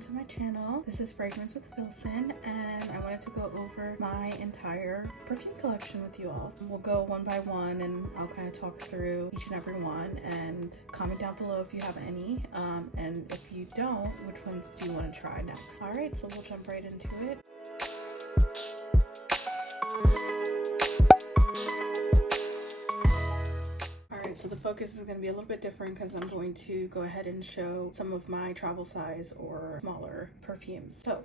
welcome to my channel. This is Fragrance with Filsan, and I wanted to go over my entire perfume collection with you all. We'll go one by one and I'll kind of talk through each and every one, and comment down below if you have any, and if you don't, which ones do you want to try next. All right, so we'll jump right into it. So the focus is going to be a little bit different because I'm going to go ahead and show some of my travel size or smaller perfumes. So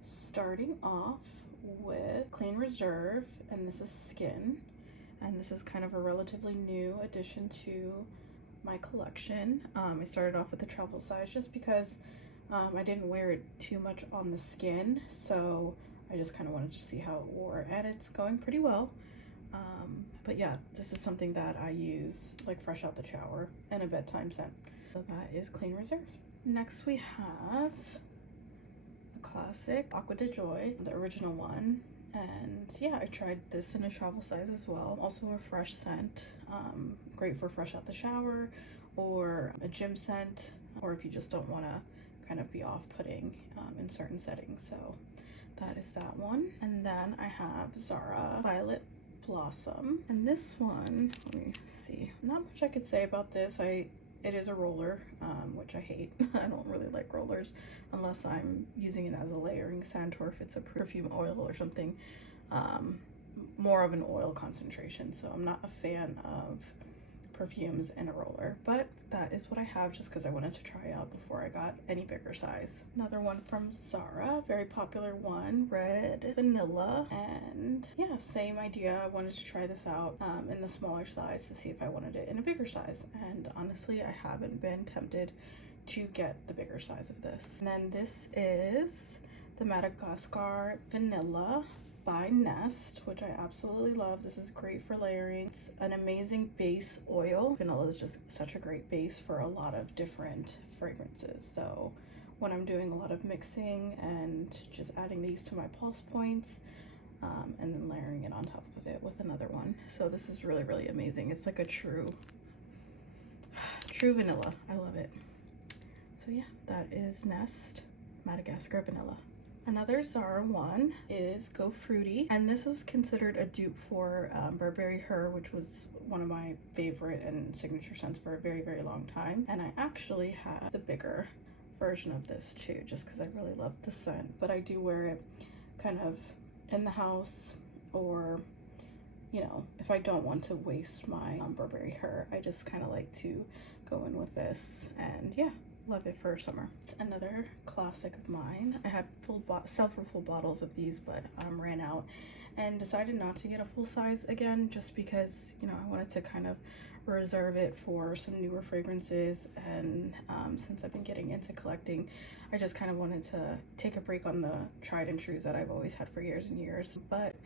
starting off with Clean Reserve, and this is Skin, and this is kind of a relatively new addition to my collection. I started off with the travel size just because I didn't wear it too much on the skin, so I just kind of wanted to see how it wore, and it's going pretty well. But yeah, this is something that I use like fresh out the shower and a bedtime scent. So that is Clean Reserve. Next we have a classic Aqua de Joy, the original one. And yeah, I tried this in a travel size as well. Also a fresh scent, great for fresh out the shower or a gym scent, or if you just don't want to kind of be off-putting in certain settings. So that is that one. And then I have Zara Violet Blossom, and this one, let me see, not much I could say about this. It is a roller, which I hate. I don't really like rollers unless I'm using it as a layering scent, or if it's a perfume oil or something more of an oil concentration. So I'm not a fan of perfumes in a roller, but that is what I have just because I wanted to try out before I got any bigger size. Another one from Zara, very popular one, Red Vanilla, and yeah, same idea. I wanted to try this out in the smaller size to see if I wanted it in a bigger size, and honestly I haven't been tempted to get the bigger size of this. And then this is the Madagascar Vanilla by Nest, which I absolutely love. This is great for layering. It's an amazing base oil. Vanilla is just such a great base for a lot of different fragrances. So when I'm doing a lot of mixing and just adding these to my pulse points, and then layering it on top of it with another one. So this is really, really amazing. It's like a true vanilla. I love it. So yeah, that is Nest Madagascar Vanilla. Another Zara one is Go Fruity, and this was considered a dupe for Burberry Her, which was one of my favorite and signature scents for a very, very long time. And I actually have the bigger version of this too, just because I really love the scent. But I do wear it kind of in the house, or you know, if I don't want to waste my Burberry Her, I just kind of like to go in with this, and yeah, love it for summer. It's another classic of mine. I had several full bottles of these, but ran out and decided not to get a full size again, just because, you know, I wanted to kind of reserve it for some newer fragrances. And since I've been getting into collecting, I just kind of wanted to take a break on the tried and trues that I've always had for years and years. But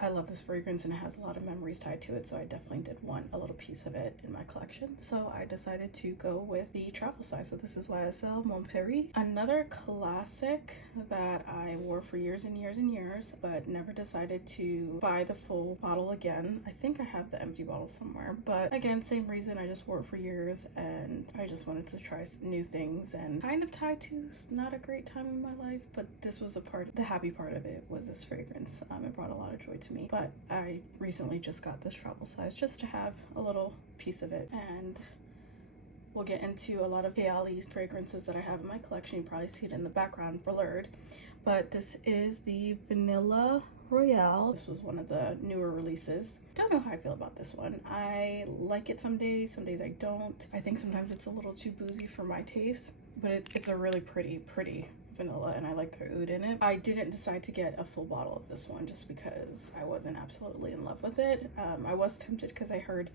I love this fragrance and it has a lot of memories tied to it, so I definitely did want a little piece of it in my collection. So I decided to go with the travel size. So this is YSL Montpellier. Another classic that I wore for years and years and years, but never decided to buy the full bottle again. I think I have the empty bottle somewhere, but again, same reason. I just wore it for years and I just wanted to try new things, and kind of tied to not a great time in my life, but this was the happy part of it was this fragrance. It brought a lot of joy to me. But I recently just got this travel size just to have a little piece of it, and we'll get into a lot of Kayali's fragrances that I have in my collection. You probably see it in the background blurred, but this is the Vanilla Royale. This was one of the newer releases. Don't know how I feel about this one. I like it some days I don't. I think sometimes it's a little too boozy for my taste, but it's a really pretty vanilla, and I like the oud in it. I didn't decide to get a full bottle of this one just because I wasn't absolutely in love with it. I was tempted because I heard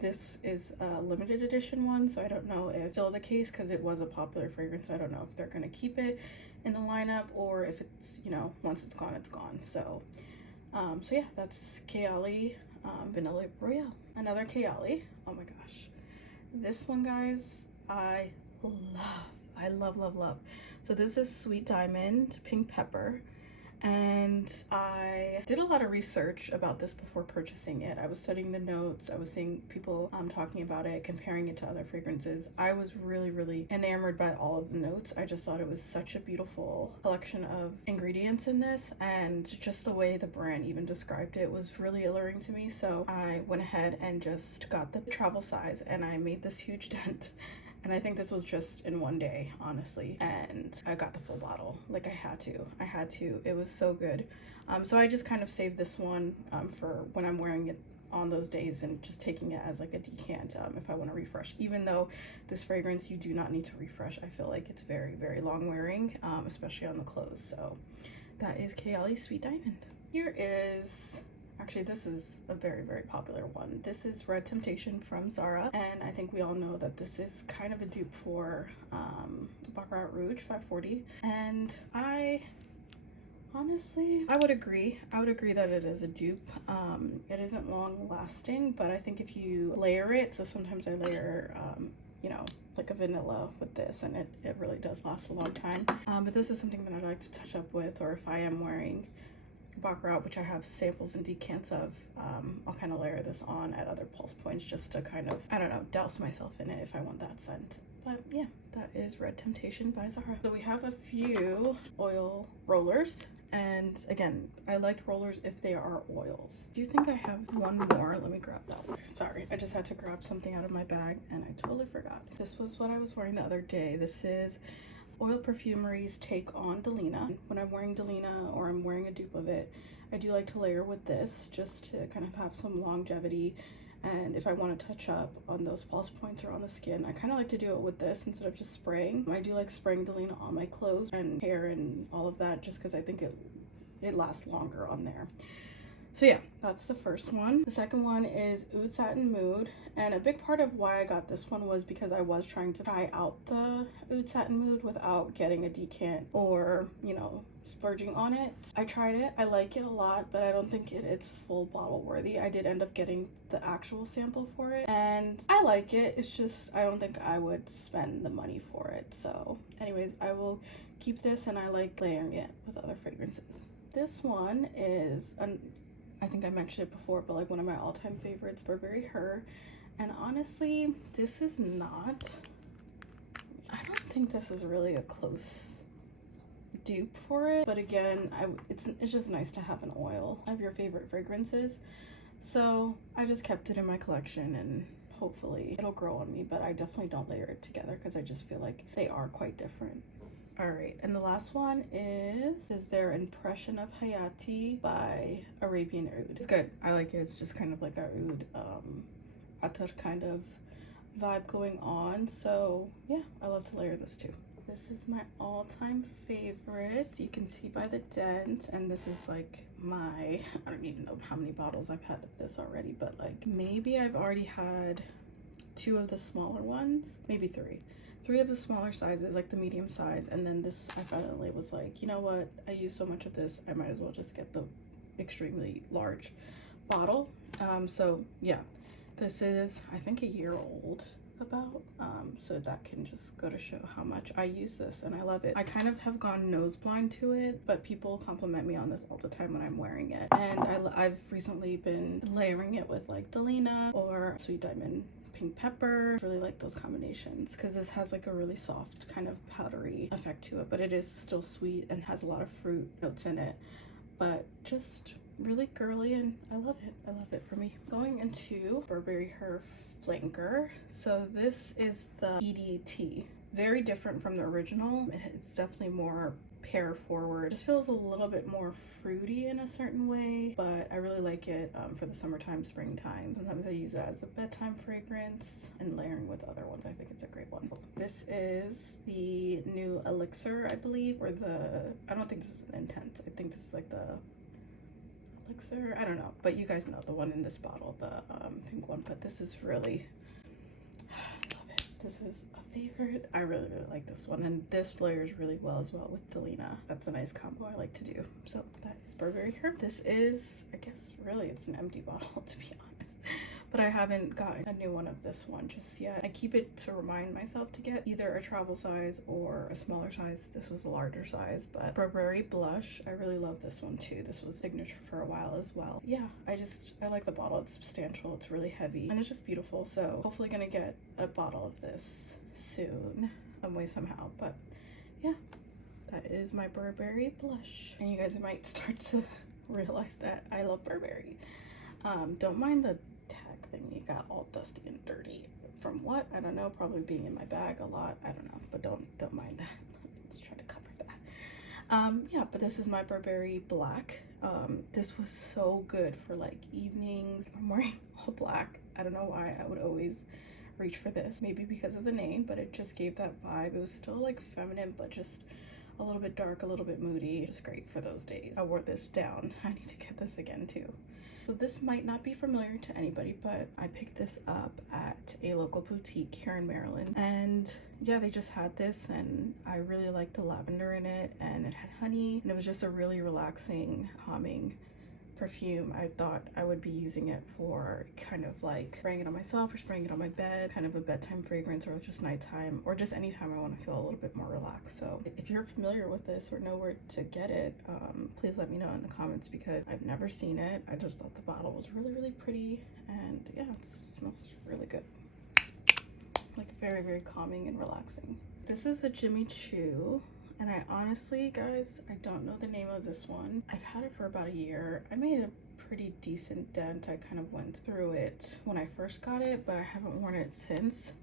this is a limited edition one, so I don't know if it's still the case because it was a popular fragrance. I don't know if they're going to keep it in the lineup or if it's, you know, once it's gone, it's gone. So so yeah, that's Kayali Vanilla Royale. Another Kayali. Oh my gosh, this one, guys, I love. So this is Sweet Diamond Pink Pepper, And I did a lot of research about this before purchasing it. I was studying the notes, I was seeing people talking about it, comparing it to other fragrances. I was really enamored by all of the notes. I just thought it was such a beautiful collection of ingredients in this, and just the way the brand even described it was really alluring to me. So I went ahead and just got the travel size, and I made this huge dent. And I think this was just in one day, honestly. And I got the full bottle. Like, I had to. It was so good. So I just kind of saved this one for when I'm wearing it on those days, and just taking it as like a decant if I want to refresh. Even though this fragrance, you do not need to refresh. I feel like it's very long wearing, especially on the clothes. So that is Kayali's Sweet Diamond. Here is... Actually, this is a very popular one. This is Red Temptation from Zara, and I think we all know that this is kind of a dupe for Baccarat Rouge 540. And honestly, I would agree that it is a dupe. It isn't long lasting, but I think if you layer it, so sometimes I layer you know, like a vanilla with this, and it really does last a long time. But this is something that I like to touch up with, or if I am wearing Baccarat, which I have samples and decants of, I'll kind of layer this on at other pulse points just to kind of, I don't know, douse myself in it if I want that scent. But yeah, that is Red Temptation by Zara. So we have a few oil rollers, and again, I like rollers if they are oils. Do you think I have one more? Let me grab that one. Sorry, I just had to grab something out of my bag and I totally forgot. This was what I was wearing the other day. This is Oil Perfumery's take on Delina. When I'm wearing Delina or I'm wearing a dupe of it, I do like to layer with this just to kind of have some longevity. And if I want to touch up on those pulse points or on the skin, I kind of like to do it with this instead of just spraying. I do like spraying Delina on my clothes and hair and all of that, just because I think it lasts longer on there. So yeah, that's the first one. The second one is Oud Satin Mood, and a big part of why I got this one was because I was trying to try out the Oud Satin Mood without getting a decant or, you know, splurging on it. I tried it, I like it a lot, but I don't think it's full bottle worthy. I did end up getting the actual sample for it, and I like it. It's just, I don't think I would spend the money for it. So anyways, I will keep this, and I like layering it with other fragrances. This one is I think I mentioned it before, but like one of my all-time favorites, Burberry Her. And honestly, this is not, I don't think this is really a close dupe for it. But again, it's just nice to have an oil of your favorite fragrances. So I just kept it in my collection, and hopefully it'll grow on me, but I definitely don't layer it together because I just feel like they are quite different. All right, and the last one is their Impression of Hayati by Arabian Oud. It's good. I like it. It's just kind of like a oud attar kind of vibe going on. So yeah, I love to layer this too. This is my all-time favorite. You can see by the dent, and this is like my, I don't even know how many bottles I've had of this already, but like maybe I've already had 2 of the smaller ones, maybe 3 of the smaller sizes, like the medium size, and then this I finally was like, you know what, I use so much of this, I might as well just get the extremely large bottle. So yeah, this is I think a year old about, so that can just go to show how much I use this, and I love it. I kind of have gone nose blind to it, but people compliment me on this all the time when I'm wearing it, and I've recently been layering it with like Delina or Sweet Diamond Pink Pepper. I really like those combinations because this has like a really soft kind of powdery effect to it, but it is still sweet and has a lot of fruit notes in it, but just really girly, and I love it for me. Going into Burberry Her Flanker. So this is the EDT. Very different from the original. It's definitely more pear forward. It just feels a little bit more fruity in a certain way, but I really like it for the summertime, springtime. Sometimes I use it as a bedtime fragrance, and layering with other ones, I think it's a great one. This is the new Elixir, I believe, or I don't think this is an Intense. I think this is like the Elixir, I don't know, but you guys know the one in this bottle, the pink one. But this is really, I love it. This is a favorite. I really like this one, and this layers really well as well with Delina. That's a nice combo I like to do. So that is Burberry Her. This is, I guess really it's an empty bottle to be honest, but I haven't gotten a new one of this one just yet. I keep it to remind myself to get either a travel size or a smaller size. This was a larger size, but Burberry blush, I really love this one too. This was signature for a while as well. Yeah, I like the bottle. It's substantial, it's really heavy, and it's just beautiful. So hopefully gonna get a bottle of this soon, some way, somehow. But yeah, that is my Burberry blush. And you guys might start to realize that I love Burberry. Don't mind the tag thing you got all dusty and dirty. From what? I don't know, probably being in my bag a lot. I don't know, but don't mind that. Let's try to cover that. Yeah, but this is my Burberry black. This was so good for like evenings. I'm wearing all black. I don't know why I would always reach for this. Maybe because of the name, but it just gave that vibe. It was still like feminine, but just a little bit dark, a little bit moody. Just great for those days. I wore this down. I need to get this again too. So this might not be familiar to anybody, but I picked this up at a local boutique here in Maryland. And yeah, they just had this and I really liked the lavender in it, and it had honey, and it was just a really relaxing, calming perfume. I thought I would be using it for kind of like spraying it on myself or spraying it on my bed, kind of a bedtime fragrance, or just nighttime, or just anytime I want to feel a little bit more relaxed. So if you're familiar with this or know where to get it, please let me know in the comments, because I've never seen it. I just thought the bottle was really, really pretty, and yeah, it smells really good. Like very, very calming and relaxing. This is a Jimmy Choo. And I honestly, guys, I don't know the name of this one. I've had it for about a year. I made a pretty decent dent. I kind of went through it when I first got it, but I haven't worn it since.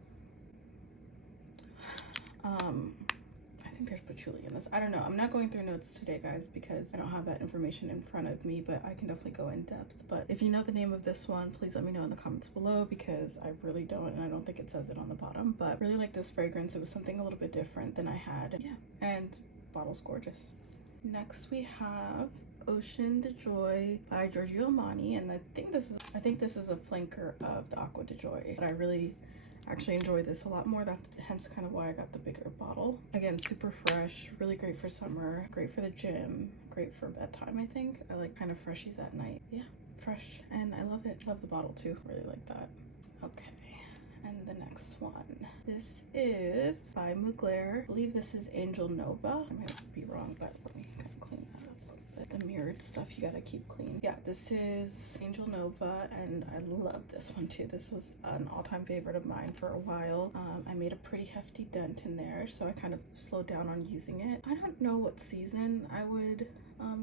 I think there's patchouli in this. I don't know. I'm not going through notes today, guys, because I don't have that information in front of me, but I can definitely go in depth. But if you know the name of this one, please let me know in the comments below, because I really don't, and I don't think it says it on the bottom. But really like this fragrance. It was something a little bit different than I had. Yeah, and bottle's gorgeous. Next we have Ocean de Joy by Giorgio Armani, and I think this is a flanker of the Acqua di Joy, but I really actually enjoy this a lot more. That's hence kind of why I got the bigger bottle. Again, super fresh, really great for summer, great for the gym, great for bedtime. I think I like kind of freshies at night. Yeah, fresh, and I love it. Love the bottle too, really like that. Okay, and the next one, this is by Mugler. I believe this is Angel Nova. I might be wrong, but let me kind of clean that up a little bit. The mirrored stuff you gotta keep clean. Yeah, this is Angel Nova, and I love this one too. This was an all-time favorite of mine for a while. I made a pretty hefty dent in there, so I kind of slowed down on using it. I don't know what season I would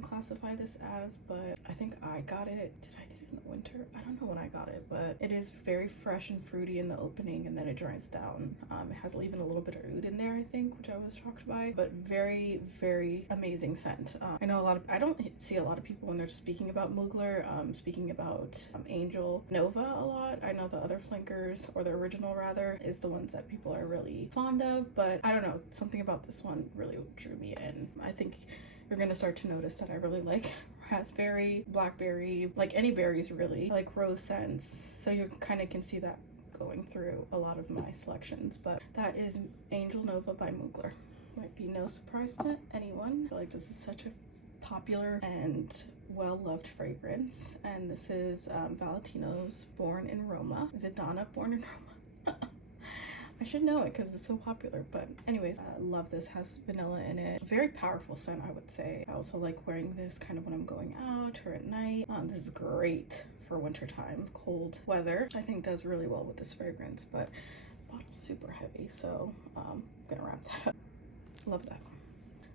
classify this as, but I think I got it. Did I get it in the winter? I don't know when I got it, but it is very fresh and fruity in the opening, and then it dries down. It has even a little bit of oud in there, I think, which I was shocked by, but very, very amazing scent. I know I don't see a lot of people when they're speaking about Mugler, speaking about Angel Nova a lot. I know the other flankers, or the original rather, is the ones that people are really fond of, but I don't know, something about this one really drew me in. I think you're gonna start to notice that I really like raspberry, blackberry, like any berries really, I like rose scents, so you kind of can see that going through a lot of my selections. But that is Angel Nova by Mugler. Might be no surprise to anyone. I feel like this is such a popular and well-loved fragrance, and this is Valentino's Born in Roma. Is it Donna Born in Roma? I should know it because it's so popular, but anyways, I love this. Has vanilla in it. Very powerful scent, I would say. I also like wearing this kind of when I'm going out or at night. This is great for wintertime, cold weather. I think does really well with this fragrance, but the bottle's super heavy, so I'm gonna wrap that up. Love that.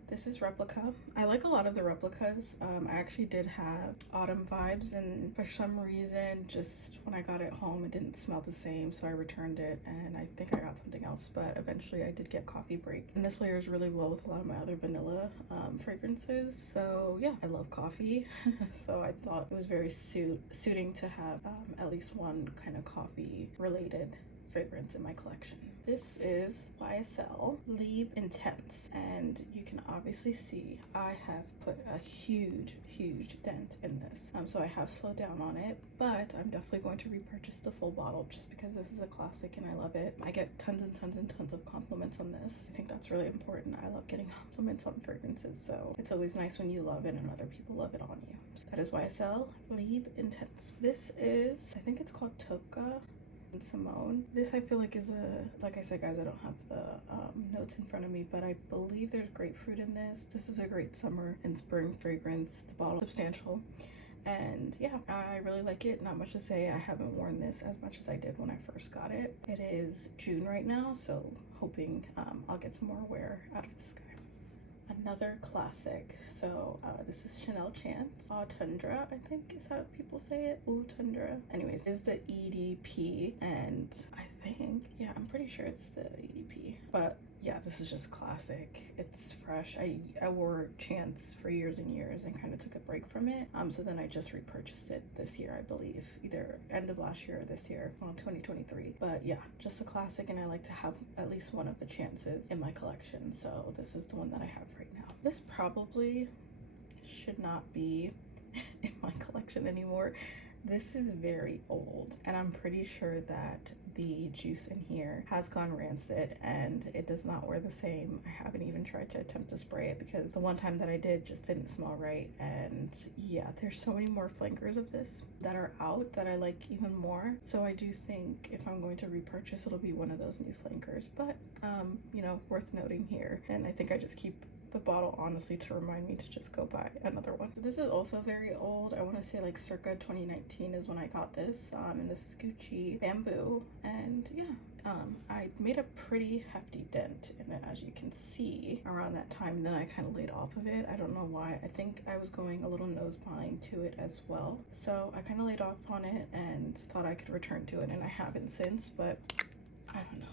This is Replica. I like a lot of the replicas. I actually did have autumn vibes, and for some reason, just when I got it home, it didn't smell the same, so I returned it, and I think I got something else, but eventually I did get Coffee Break. And this layers really well with a lot of my other vanilla fragrances, so yeah, I love coffee, so I thought it was very suiting to have at least one kind of coffee-related fragrance in my collection. This is YSL Liebe Intense, and you can obviously see I have put a huge dent in this. So I have slowed down on it, but I'm definitely going to repurchase the full bottle just because this is a classic and I love it. I get tons and tons of compliments on this. I think that's really important. I love getting compliments on fragrances, so it's always nice when you love it and other people love it on you. So that is YSL Liebe Intense. This is, I think it's called Toka and Simone. This I feel like is a, like I said guys, I don't have the notes in front of me, but I believe there's grapefruit in this. This is a great summer and spring fragrance. The bottle is substantial, and yeah, I really like it. Not much to say. I haven't worn this as much as I did when I first got it. It is June right now, so hoping I'll get some more wear out of this guy. Another classic. So this is Chanel Chance Eau Tundra, I think is how people say it. Eau Tundra. Anyways, is the EDP, and I think, yeah, I'm pretty sure it's the EDP. But yeah, this is just classic. It's fresh. I wore Chance for years and years and kind of took a break from it. So then I just repurchased it this year, I believe, either end of last year or this year, well, 2023. But yeah, just a classic, and I like to have at least one of the Chances in my collection. So this is the one that I have right now. This probably should not be in my collection anymore. This is very old, and I'm pretty sure that the juice in here has gone rancid and it does not wear the same. I haven't even tried to attempt to spray it because the one time that I did just didn't smell right. And yeah, there's so many more flankers of this that are out that I like even more. So I do think if I'm going to repurchase, it'll be one of those new flankers. But you know, worth noting here. And I think I just keep the bottle honestly to remind me to just go buy another one. So this is also very old. I want to say like circa 2019 is when I got this, and this is Gucci Bamboo. And yeah, I made a pretty hefty dent in it, as you can see, around that time. And then I kind of laid off of it. I don't know why. I think I was going a little nose blind to it as well, so I kind of laid off on it and thought I could return to it, and I haven't since. But I don't know,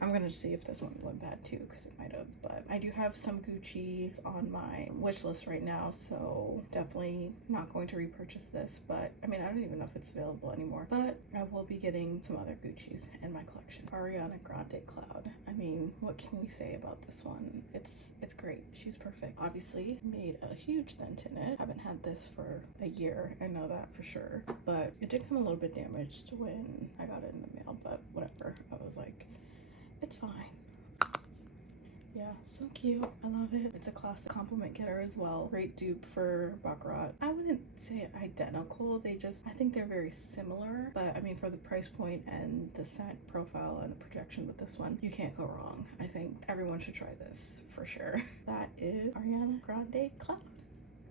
I'm gonna see if this one went bad too, because it might have. But I do have some Gucci on my wish list right now, so definitely not going to repurchase this. But I mean, I don't even know if it's available anymore, but I will be getting some other Gucci's in my collection. Ariana Grande Cloud. I mean, what can we say about this one? It's great. She's perfect. Obviously made a huge dent in it. Haven't had this for a year, I know that for sure, but it did come a little bit damaged when I got it in the mail, but whatever. I was like, it's fine. Yeah, so cute. I love it. It's a classic compliment getter as well. Great dupe for Baccarat. I wouldn't say identical. I think they're very similar, but I mean, for the price point and the scent profile and the projection with this one, you can't go wrong. I think everyone should try this for sure. That is Ariana Grande Cloud.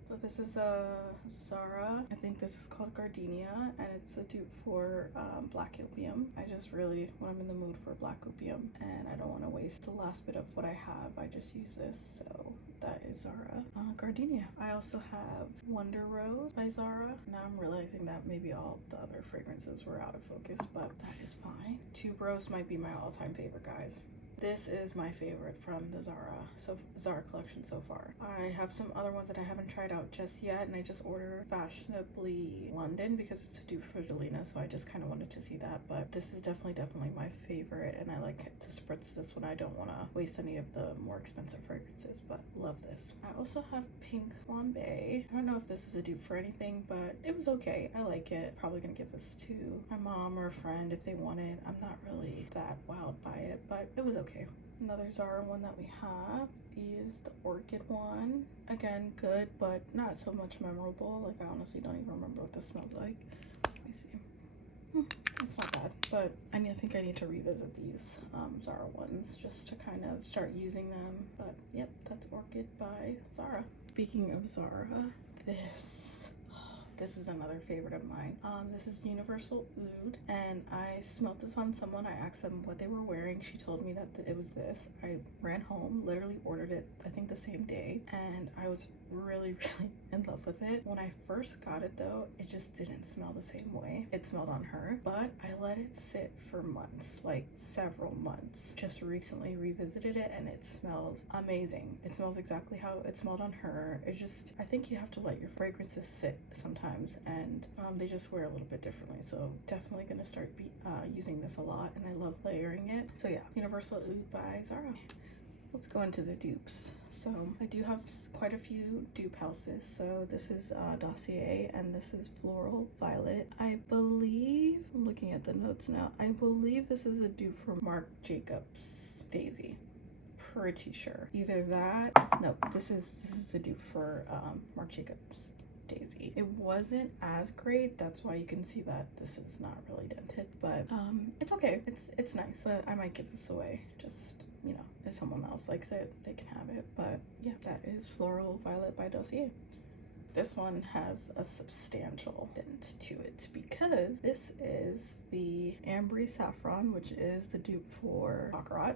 So this is a Zara. I think this is called Gardenia, and it's a dupe for Black Opium. I just really, when I'm in the mood for Black Opium and I don't want to waste the last bit of what I have, I just use this. So that is Zara Gardenia. I also have Wonder Rose by Zara. Now I'm realizing that maybe all the other fragrances were out of focus, but that is fine. Tuberose might be my all-time favorite, guys. This is my favorite from the Zara collection so far. I have some other ones that I haven't tried out just yet, and I just ordered Fashionably London because it's a dupe for Delina, so I just kind of wanted to see that. But this is definitely my favorite, and I like to spritz this when I don't want to waste any of the more expensive fragrances, but love this. I also have Pink Flambe. I don't know if this is a dupe for anything, but it was okay. I like it. Probably gonna give this to my mom or a friend if they want it. I'm not really that wowed by it, but it was okay. Another Zara one that we have is the Orchid one. Again, good, but not so much memorable. Like, I honestly don't even remember what this smells like. Let me see. It's not bad, but I think I need to revisit these Zara ones just to kind of start using them. But yep, that's Orchid by Zara. Speaking of Zara, this is another favorite of mine. This is Universal Oud, and I smelled this on someone. I asked them what they were wearing. She told me that it was this. I ran home, literally ordered it, I think the same day, and I was really in love with it. When I first got it though, it just didn't smell the same way it smelled on her, but I let it sit for months, like several months. Just recently revisited it and it smells amazing. It smells exactly how it smelled on her. I think you have to let your fragrances sit sometimes times, and they just wear a little bit differently. So definitely gonna start using this a lot, and I love layering it. So yeah, Universal Oud by Zara. Let's go into the dupes. So I do have quite a few dupe houses. So this is Dossier, and this is Floral Violet. I believe, I'm looking at the notes now, I believe this is a dupe for Marc Jacobs Daisy. Pretty sure. Either that, no, this is a dupe for Marc Jacobs Daisy. It wasn't as great, that's why you can see that this is not really dented, but it's okay. It's nice, but I might give this away. Just, you know, if someone else likes it, they can have it. But yeah, that is Floral Violet by Dossier. This one has a substantial dent to it because this is the Ambery Saffron, which is the dupe for Baccarat.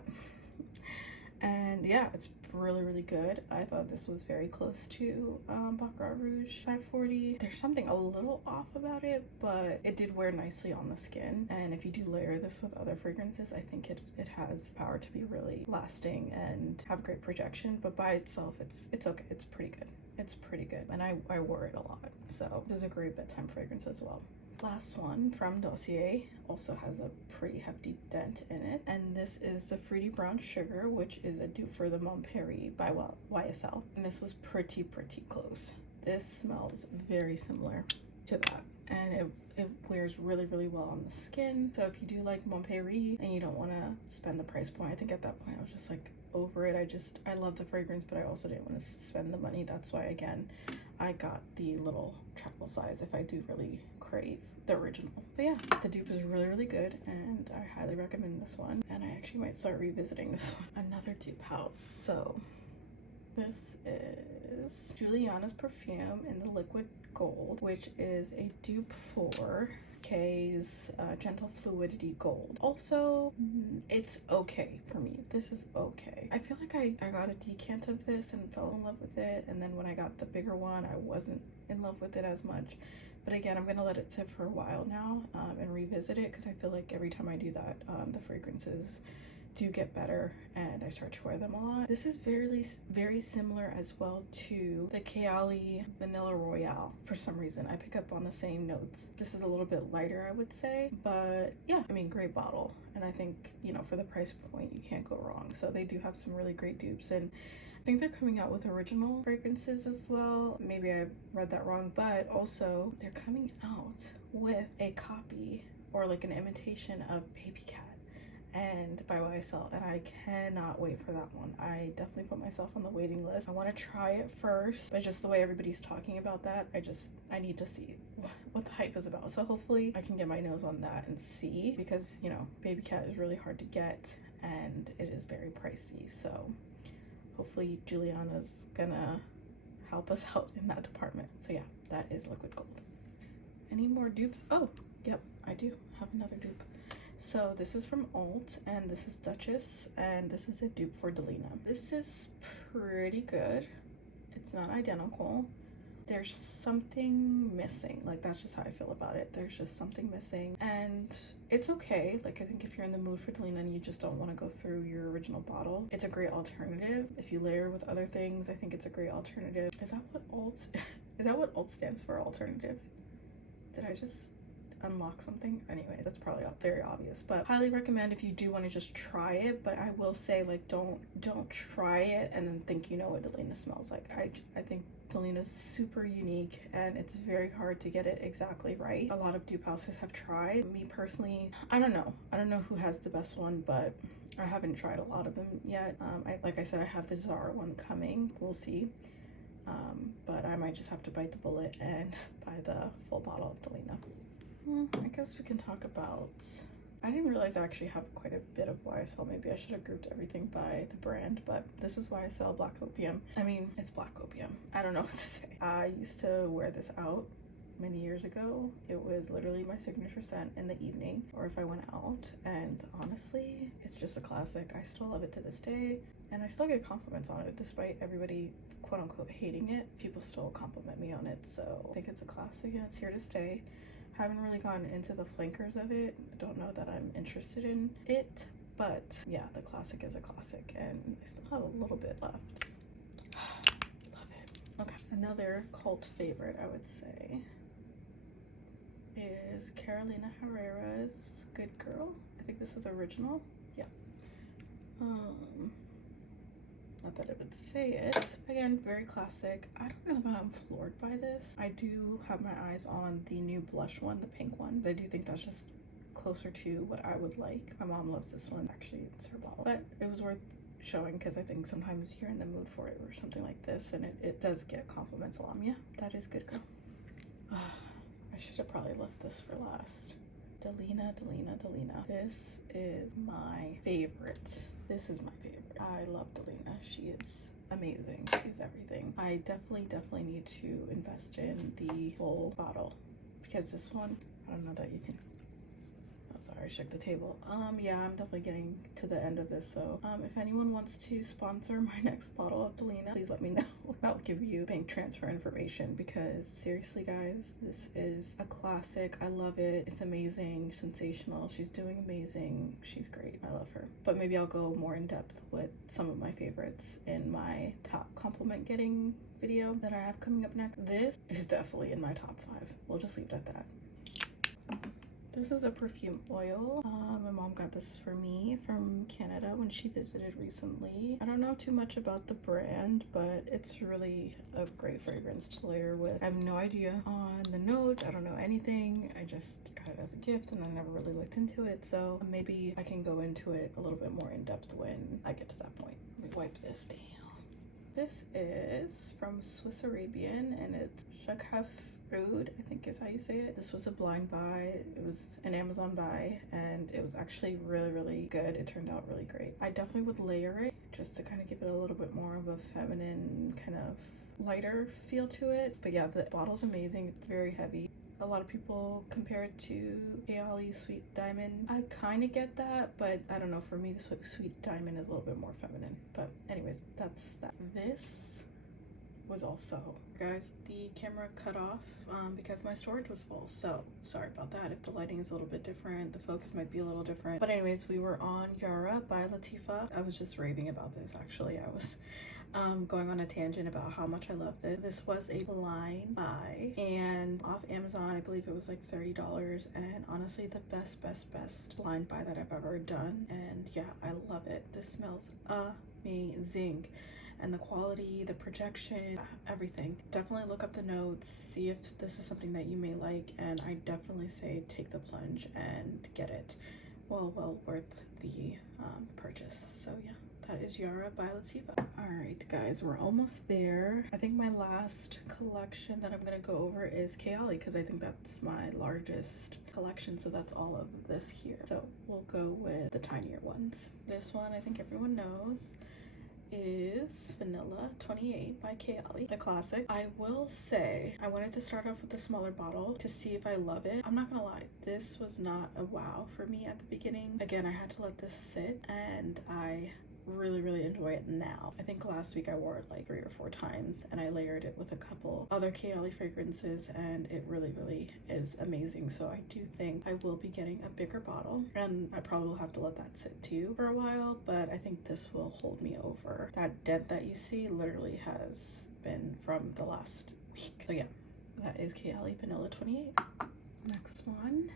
And yeah, it's really good. I thought this was very close to Baccarat Rouge 540. There's something a little off about it, but it did wear nicely on the skin. And if you do layer this with other fragrances, I think it has power to be really lasting and have great projection. But by itself, it's okay. It's pretty good. It's pretty good. And I wore it a lot. So this is a great bedtime fragrance as well. Last one from Dossier also has a pretty hefty dent in it, and this is the Fruity Brown Sugar, which is a dupe for the Mon Paris by YSL, and this was pretty close. This smells very similar to that, and it wears really well on the skin. So if you do like Mon Paris and you don't want to spend the price point, I think at that point I was just like over it. I love the fragrance, but I also didn't want to spend the money. That's why, again, I got the little travel size if I do really crave the original. But yeah, the dupe is really good, and I highly recommend this one, and I actually might start revisiting this one. Another dupe house. So this is Juliana's Perfume in the liquid gold, which is a dupe for K's Gentle Fluidity Gold. Also, it's okay for me. This is okay. I feel like I got a decant of this and fell in love with it, and then when I got the bigger one, I wasn't in love with it as much. But again, I'm gonna let it sit for a while now and revisit it, because I feel like every time I do that, the fragrances do get better and I start to wear them a lot. This is very similar as well to the Kayali Vanilla Royale. For some reason, I pick up on the same notes. This is a little bit lighter, I would say, but yeah, I mean, great bottle. And I think, you know, for the price point, you can't go wrong. So they do have some really great dupes, and I think they're coming out with original fragrances as well. Maybe I read that wrong, but also they're coming out with a copy or like an imitation of Baby Cat and by YSL, and I cannot wait for that one. I definitely put myself on the waiting list. I want to try it first, but just the way everybody's talking about that, I need to see what the hype is about. So hopefully I can get my nose on that and see, because, you know, Baby Cat is really hard to get and it is very pricey. So hopefully Juliana's gonna help us out in that department. So yeah, that is liquid gold. Any more dupes? Oh, yep, I do have another dupe. So this is from Alt, and this is Duchess, and this is a dupe for Delina. This is pretty good. It's not identical. There's something missing. Like, that's just how I feel about it. There's just something missing, and it's okay. Like, I think if you're in the mood for Delina and you just don't want to go through your original bottle, it's a great alternative. If you layer with other things, I think it's a great alternative. Is that what Alt stands for, alternative? Did I just unlock something? Anyway, that's probably very obvious, but highly recommend if you do want to just try it. But I will say, like, don't try it and then think you know what Delina smells like. I think Delina's super unique, and it's very hard to get it exactly right. A lot of dupe houses have tried. Me personally, I don't know who has the best one, but I haven't tried a lot of them yet. Like I said, I have the Zara one coming. We'll see. But I might just have to bite the bullet and buy the full bottle of Delina. I guess we can talk about, I didn't realize I actually have quite a bit of YSL. Maybe I should have grouped everything by the brand, but this is YSL Black Opium. I mean, it's Black Opium. I don't know what to say. I used to wear this out many years ago. It was literally my signature scent in the evening or if I went out, and honestly, it's just a classic. I still love it to this day, and I still get compliments on it despite everybody quote unquote hating it. People still compliment me on it, so I think it's a classic and it's here to stay. Haven't really gone into the flankers of it. I don't know that I'm interested in it, but yeah, the classic is a classic, and I still have a little bit left. Love it. Okay, another cult favorite, I would say. is Carolina Herrera's Good Girl. I think this is original. Yeah. Not that I would say it. Again, very classic. I don't know that I'm floored by this. I do have my eyes on the new blush one, the pink one. I do think that's just closer to what I would like. My mom loves this one. Actually, it's her bottle. But it was worth showing because I think sometimes you're in the mood for it or something like this, and it does get compliments a lot. Yeah, that is Good Girl. I should have probably left this for last. Delina. This is my favorite. This is my favorite. I love Delina. She is amazing. She's everything. I definitely need to invest in the full bottle because this one, I don't know that you can. Oh, sorry, I shook the table. Yeah, I'm definitely getting to the end of this. So, if anyone wants to sponsor my next bottle of Delina, please let me know. I'll give you bank transfer information because seriously, guys, this is a classic. I love it. It's amazing, sensational. She's doing amazing. She's great. I love her. But maybe I'll go more in depth with some of my favorites in my top compliment getting video that I have coming up next. This is definitely in my top 5. We'll just leave it at that. This is a perfume oil. My mom got this for me from Canada when she visited recently. I don't know too much about the brand, but it's really a great fragrance to layer with. I have no idea on the notes. I don't know anything. I just got it as a gift and I never really looked into it. So maybe I can go into it a little bit more in depth when I get to that point. Let me wipe this down. This is from Swiss Arabian and it's Shakaf Rude, I think is how you say it. This was a blind buy. It was an Amazon buy and it was actually really good. It turned out really great. I definitely would layer it just to kind of give it a little bit more of a feminine kind of lighter feel to it. But yeah, the bottle's amazing. It's very heavy. A lot of people compare it to Kayali's Sweet Diamond. I kind of get that, but I don't know. For me, the Sweet Diamond is a little bit more feminine. But anyways, that's that. This was also, guys, the camera cut off because my storage was full, so sorry about that. If the lighting is a little bit different, the focus might be a little different, but anyways, we were on Yara by Latifah. I was just raving about this. Actually, I was going on a tangent about how much I loved it. This was a blind buy and off Amazon. I believe it was like $30, and honestly the best blind buy that I've ever done. And yeah, I love it. This smells amazing. And the quality, the projection, everything. Definitely look up the notes, see if this is something that you may like, and I definitely say take the plunge and get it. Well worth the purchase. So yeah, that is Yara by Latifah. All right, guys, we're almost there. I think my last collection that I'm gonna go over is Kayali because I think that's my largest collection, so that's all of this here. So we'll go with the tinier ones. This one I think everyone knows is Vanilla 28 by Kayali, the classic. I will say I wanted to start off with the smaller bottle to see if I love it. I'm not gonna lie, this was not a wow for me at the beginning. Again, I had to let this sit and I really enjoy it now. I think last week I wore it like 3 or 4 times and I layered it with a couple other Kayali fragrances and it really is amazing. So I do think I will be getting a bigger bottle and I probably will have to let that sit too for a while, but I think this will hold me over. That dent that you see literally has been from the last week. So yeah, that is Kayali Vanilla 28. Next one,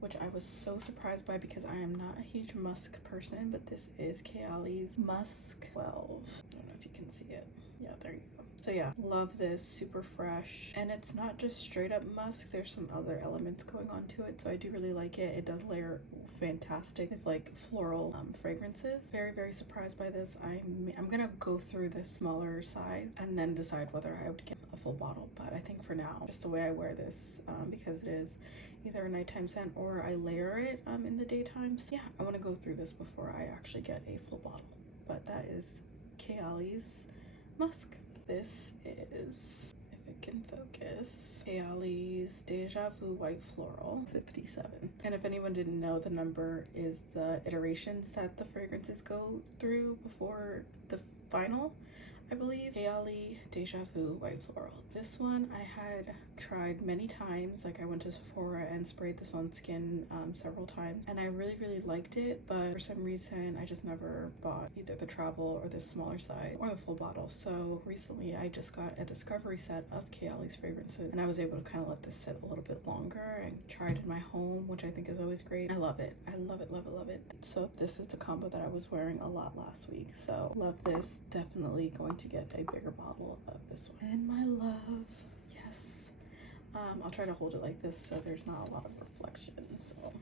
which I was so surprised by because I am not a huge musk person, but this is Kayali's Musk 12. I don't know if you can see it. Yeah, there you go. So yeah, love this, super fresh. And it's not just straight up musk, there's some other elements going on to it, so I do really like it. It does layer fantastic with like floral fragrances. Very surprised by this. I'm gonna go through this smaller size and then decide whether I would get a full bottle, but I think for now, just the way I wear this, because it is either a nighttime scent or I layer it in the daytime. So yeah, I want to go through this before I actually get a full bottle. But that is Kayali's Musk. This is, if it can focus, Kayali's Deja Vu White Floral 57. And if anyone didn't know, the number is the iterations that the fragrances go through before the final, I believe. Kayali Deja Vu White Floral. This one I had tried many times. Like I went to Sephora and sprayed this on skin several times, and I really liked it, but for some reason I just never bought either the travel or the smaller size or the full bottle. So recently I just got a discovery set of Kayali's fragrances, and I was able to kind of let this sit a little bit longer and try it in my home, which I think is always great. I love it. I love it, love it, love it. So this is the combo that I was wearing a lot last week, so love this. Definitely going to get a bigger bottle of this one. And my love, yes. I'll try to hold it like this so there's not a lot of reflection. So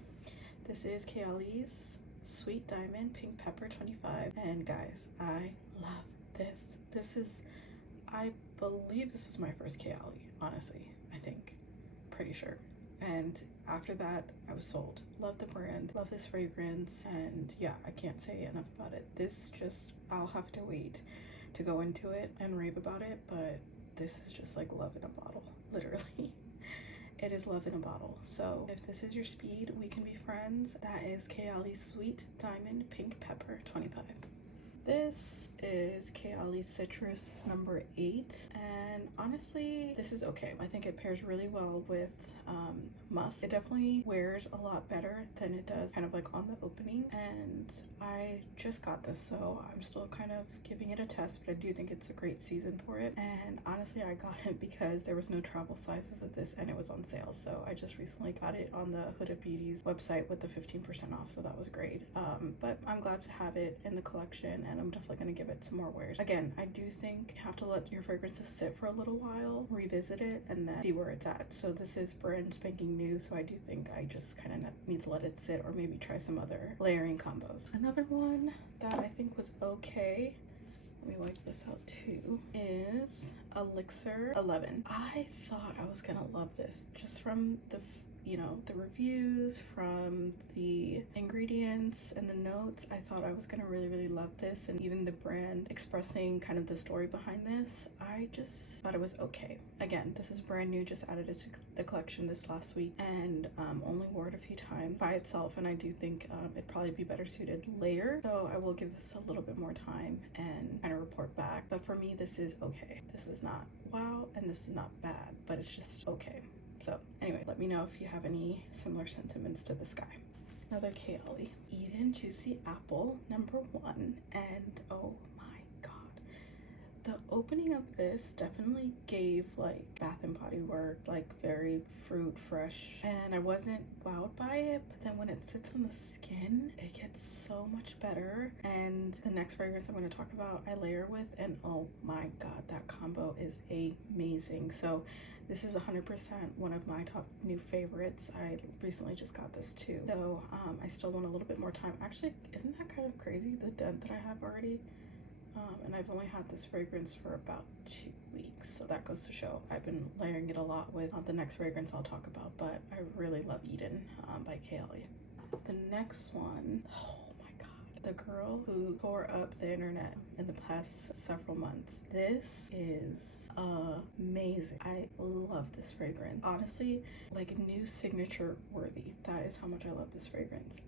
this is Kayali's Sweet Diamond Pink Pepper 25, and guys, I love this. This is, I believe this was my first Kayali, honestly. I think, pretty sure. And after that, I was sold. Love the brand, love this fragrance, and yeah, I can't say enough about it. This just, I'll have to wait to go into it and rave about it, but this is just like love in a bottle, literally. It is love in a bottle. So if this is your speed, we can be friends. That is Kayali's Sweet Diamond Pink Pepper 25. This is Kayali's Citrus number 8, and honestly this is okay. I think it pairs really well with musk. It definitely wears a lot better than it does kind of like on the opening, and I just got this, so I'm still kind of giving it a test, but I do think it's a great season for it. And honestly I got it because there was no travel sizes of this and it was on sale, so I just recently got it on the Huda Beauty's website with the 15% off, so that was great. But I'm glad to have it in the collection, and I'm definitely going to give it some more wears. Again, I do think you have to let your fragrances sit for a little while, revisit it, and then see where it's at. So this is brand spanking new, so I do think I just kind of need to let it sit, or maybe try some other layering combos. Another one that I think was okay, let me wipe this out too, is Elixir 11. I thought I was gonna love this just from the the reviews, from the ingredients and the notes. I thought I was gonna really love this, and even the brand expressing kind of the story behind this, I just thought it was okay. Again, this is brand new, just added it to the collection this last week, and only wore it a few times by itself, and I do think it'd probably be better suited layer, so I will give this a little bit more time and kind of report back. But for me, this is okay. This is not wow, and this is not bad, but it's just okay. So anyway, let me know if you have any similar sentiments to this guy. Another Kayali, Eden Juicy Apple number 1, and oh my god, the opening of this definitely gave like Bath and Body Works, like very fruit fresh, and I wasn't wowed by it, but then when it sits on the skin, it gets so much better. And the next fragrance I'm going to talk about, I layer with, and oh my god, that combo is amazing. So this is 100% one of my top new favorites. I recently just got this too, so I still want a little bit more time. Actually, isn't that kind of crazy, the dent that I have already? And I've only had this fragrance for about 2 weeks, so that goes to show I've been layering it a lot with the next fragrance I'll talk about. But I really love Eden by Kayali. The next one, oh my god, the girl who tore up the internet in the past several months. This is amazing. I love this fragrance. Honestly, like new signature worthy. That is how much I love this fragrance.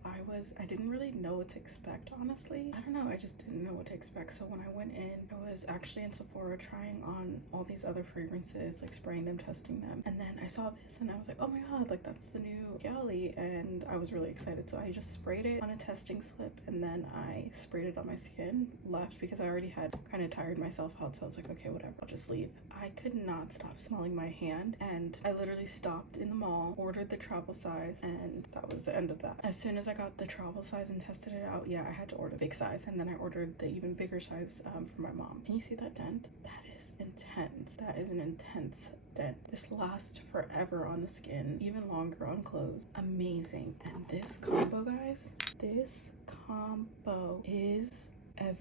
I didn't really know what to expect, honestly. I don't know, I just didn't know what to expect. So when I went in, I was actually in Sephora trying on all these other fragrances, like spraying them, testing them, and then I saw this and I was like, oh my god, like that's the new Kayali, and I was really excited. So I just sprayed it on a testing slip, and then I sprayed it on my skin, left because I already had kind of tired myself out, so I was like, okay, whatever, I'll just leave. I could not stop smelling my hand, and I literally stopped in the mall, ordered the travel size, and that was the end of that. As soon as I got the travel size and tested it out, yeah, I had to order the big size, and then I ordered the even bigger size for my mom. Can you see that dent? That is intense. That is an intense dent. This lasts forever on the skin, even longer on clothes. Amazing. And this combo, guys, this combo is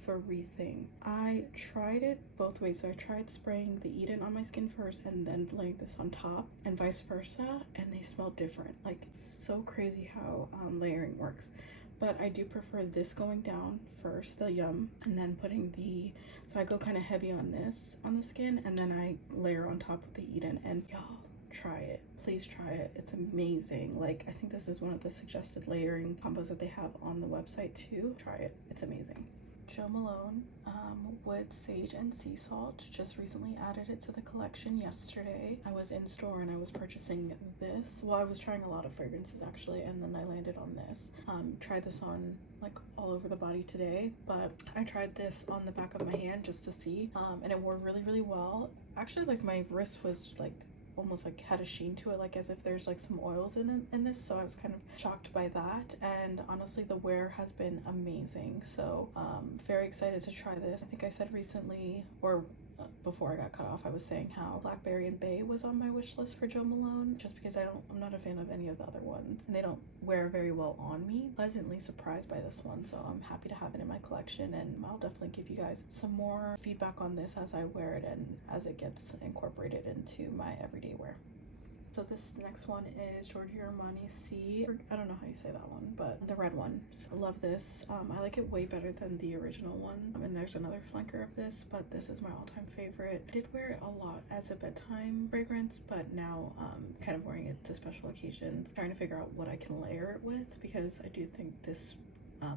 everything. I tried it both ways. So I tried spraying the Eden on my skin first and then laying this on top, and vice versa, and they smell different. Like, so crazy how layering works. But I do prefer this going down first, the Yum, and then putting the, so I go kind of heavy on this on the skin, and then I layer on top of the Eden. And y'all, try it. Please try it. It's amazing. Like, I think this is one of the suggested layering combos that they have on the website too. Try it. It's amazing. Jo Malone Wood Sage and Sea Salt. Just recently added it to the collection yesterday. I was in store and I was purchasing this. Well, I was trying a lot of fragrances actually, and then I landed on this. Tried this on like all over the body today, but I tried this on the back of my hand just to see, and it wore really well. Actually, like my wrist was like almost like had a sheen to it, like as if there's like some oils in this, so I was kind of shocked by that. And honestly, the wear has been amazing, so very excited to try this. I think I said recently, or before I got cut off, I was saying how Blackberry and Bay was on my wish list for Jo Malone, just because I'm not a fan of any of the other ones, and they don't wear very well on me. Pleasantly surprised by this one, so I'm happy to have it in my collection, and I'll definitely give you guys some more feedback on this as I wear it and as it gets incorporated into my everyday wear. So this next one is Giorgio Armani C. I don't know how you say that one, but the red one. So I love this. I like it way better than the original one. And there's another flanker of this, but this is my all-time favorite. I did wear it a lot as a bedtime fragrance, but now kind of wearing it to special occasions, trying to figure out what I can layer it with, because I do think this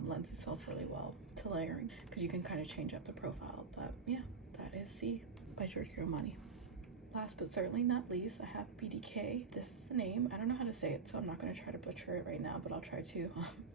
lends itself really well to layering, because you can kind of change up the profile. But yeah, that is C by Giorgio Armani. Last but certainly not least, I have BDK. This is the name. I don't know how to say it, so I'm not going to try to butcher it right now, but I'll try to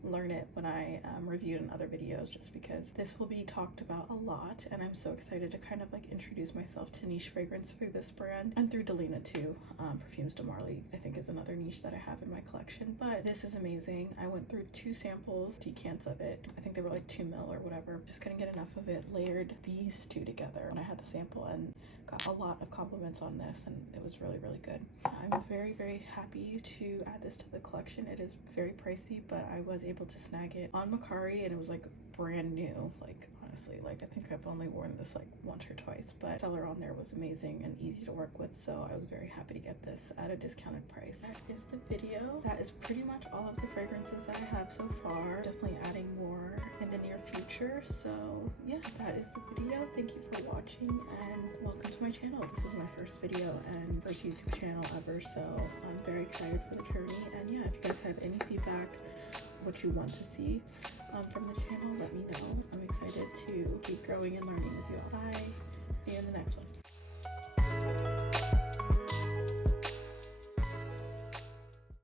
learn it when I review it in other videos, just because this will be talked about a lot, and I'm so excited to kind of like introduce myself to niche fragrance through this brand, and through Delina too. Perfumes de Marly, I think, is another niche that I have in my collection, but this is amazing. I went through 2 samples, decants of it. I think they were like 2 ml or whatever. Just couldn't get enough of it. Layered these 2 together when I had the sample, and got a lot of compliments on this, and it was really good. I'm very happy to add this to the collection. It is very pricey, but I was able to snag it on Macari, and it was like brand new. Like honestly, like I think I've only worn this like once or twice, but seller on there was amazing and easy to work with, so I was very happy to get this at a discounted price. That is the video. That is pretty much all of the fragrances that I have so far. Definitely adding more in the near future. So yeah, that is the video. Thank you for watching, and welcome to my channel. This is my first video and first YouTube channel ever, so I'm very excited for the journey. And yeah, if you guys have any feedback, what you want to see from the channel, let me know. I'm excited to keep growing and learning with you all. Bye. See you in the next one.